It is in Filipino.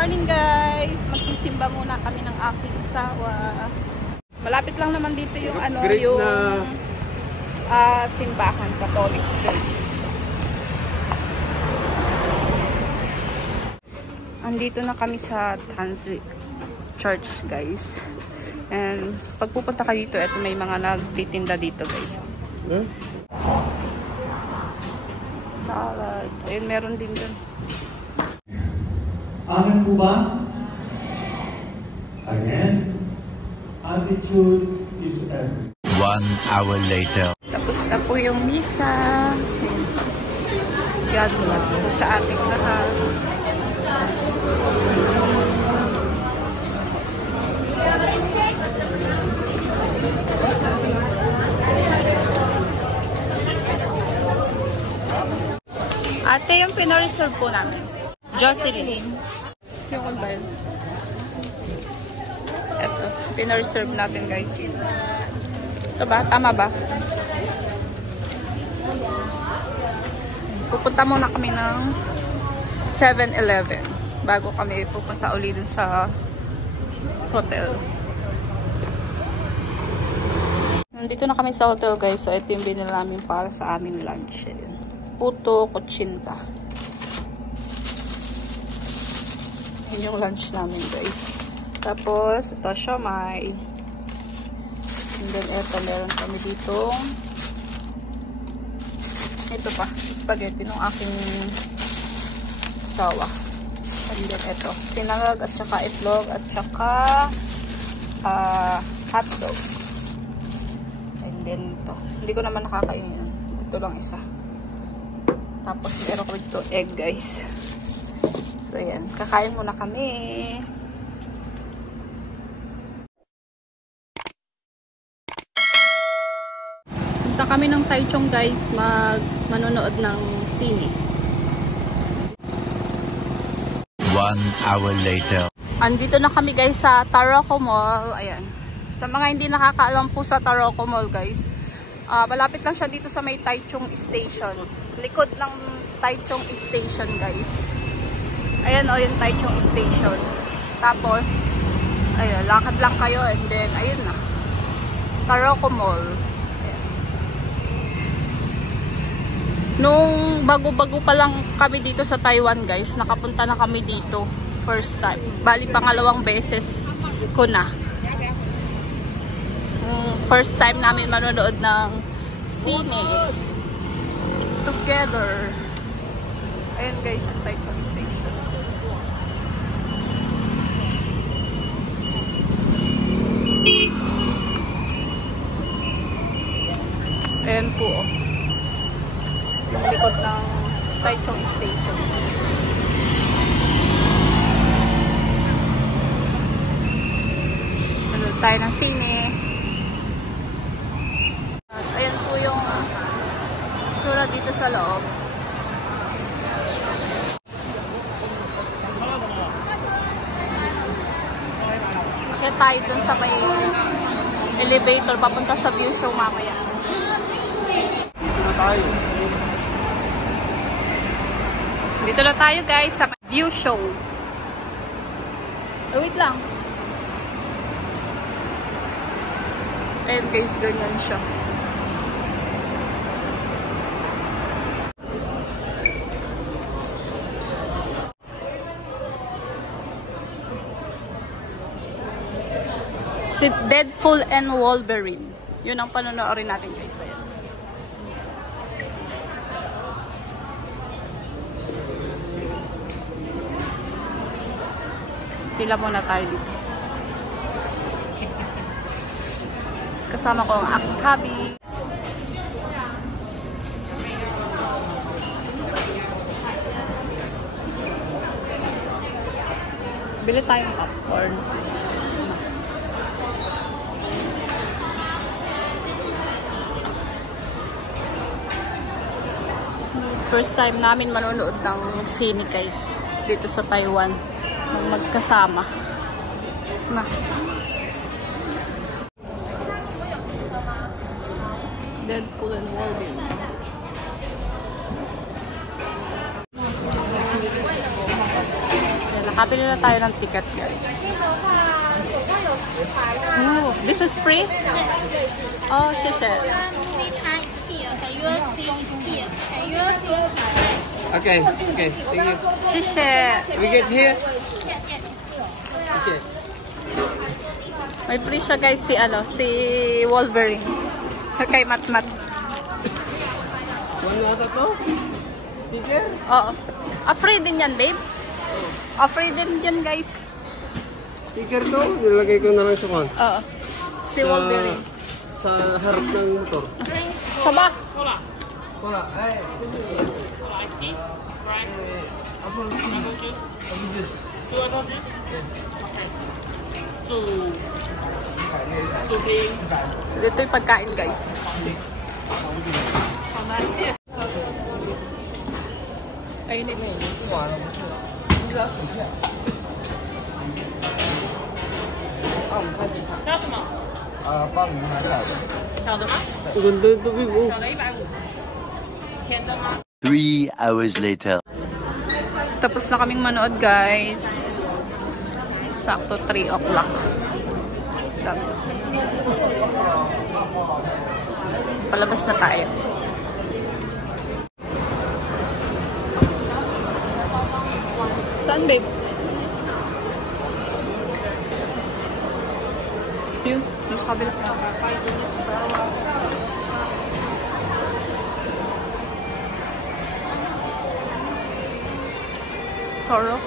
morning guys! Magsisimba muna kami ng aking asawa. Malapit lang naman dito yung simbahan, Catholic Church. Andito na kami sa Transit Church guys. And pag pupunta ka dito, eto may mga nagtitinda dito guys. Salad. Ayun, meron din dun. Amen po ba? Again, attitude is everything. 1 hour later. Tapos na po yung misa. God bless po sa ating lahat. Ate, yung pinareserve po namin. Jocelyn. Yung online. Ito, pinareserve natin guys. Ito ba? Tama ba? Pupunta muna kami ng 7-Eleven bago kami pupunta ulit dun sa hotel. Nandito na kami sa hotel guys. So ito yung binili namin para sa aming lunch. Puto kutsinta. Yun yung lunch namin guys. Tapos ito siomai. And then ito meron kami dito. Ito pa, spaghetti ng aking asawa. And then ito, sinangag at saka itlog at saka hotdog. And then ito, hindi ko naman nakakainin. Ito lang isa. Tapos meron ko dito egg guys. So ayan, kakain muna kami. Punta kami ng Taichung guys, manonood ng sine. 1 hour later. Andito na kami guys sa Taroko Mall. Ayan. Sa mga hindi nakakaalam po sa Taroko Mall guys, malapit lang siya dito sa may Taichung Station. Likod ng Taichung Station guys. Ayan o yung Taichung Station. Tapos, ayun, lakad lang kayo and then, ayun na. Taroko Mall. Ayan. Nung bago-bago pa lang kami dito sa Taiwan guys, nakapunta na kami dito. First time. Bali, pangalawang beses ko na. First time namin manonood ng sine. Together. Ayan guys, yung Taichung Station. Ayan po. Yung likod ng Taichung Station. Nanood tayo ng sine. At ayan po yung sura dito sa loob. Kaya tayo dun sa may elevator papunta sa view show mamaya. Dito na tayo. Dito na tayo guys sa view show. Oh, wait lang. Ayan guys, ganyan siya. Si Deadpool and Wolverine. Yun ang panonoodin natin guys. Ayan. Pila muna tayo dito. Kasama ko ang aking hubby. Bili tayong popcorn. First time namin manonood ng sine guys dito sa Taiwan ng magkasama na Deadpool and Wolverine. Kapili na tayo ng ticket, guys. Ooh, this is free? Oh, shit. Okay, okay, thank you. Shit. We get here? May free siya, guys, si Wolverine. Okay, mat-mat. One ata to? Sticker? Oo. Free din yan, babe. Free din yan, guys. Sticker to? Nilagay ko na lang sa kwan. Oo. Si Wolverine. Sa harap ng motor. Sama. Wala. Ay. Iced tea? Sprite? Apple juice? Apple juice. 2 apple juice? Okay. 2 pink. Dito yung pagkain, guys. Ayun na yun. 叫什么？鲍鱼还是小的？小的吗？ Ang ganda yung tubig, oh. 小的150。甜的吗？ 3 hours later. Tapos na kaming manood, guys. Sakto 3 o'clock. Palabas na tayo. Saan, babe? Yun, nasa kabila. Sorrow.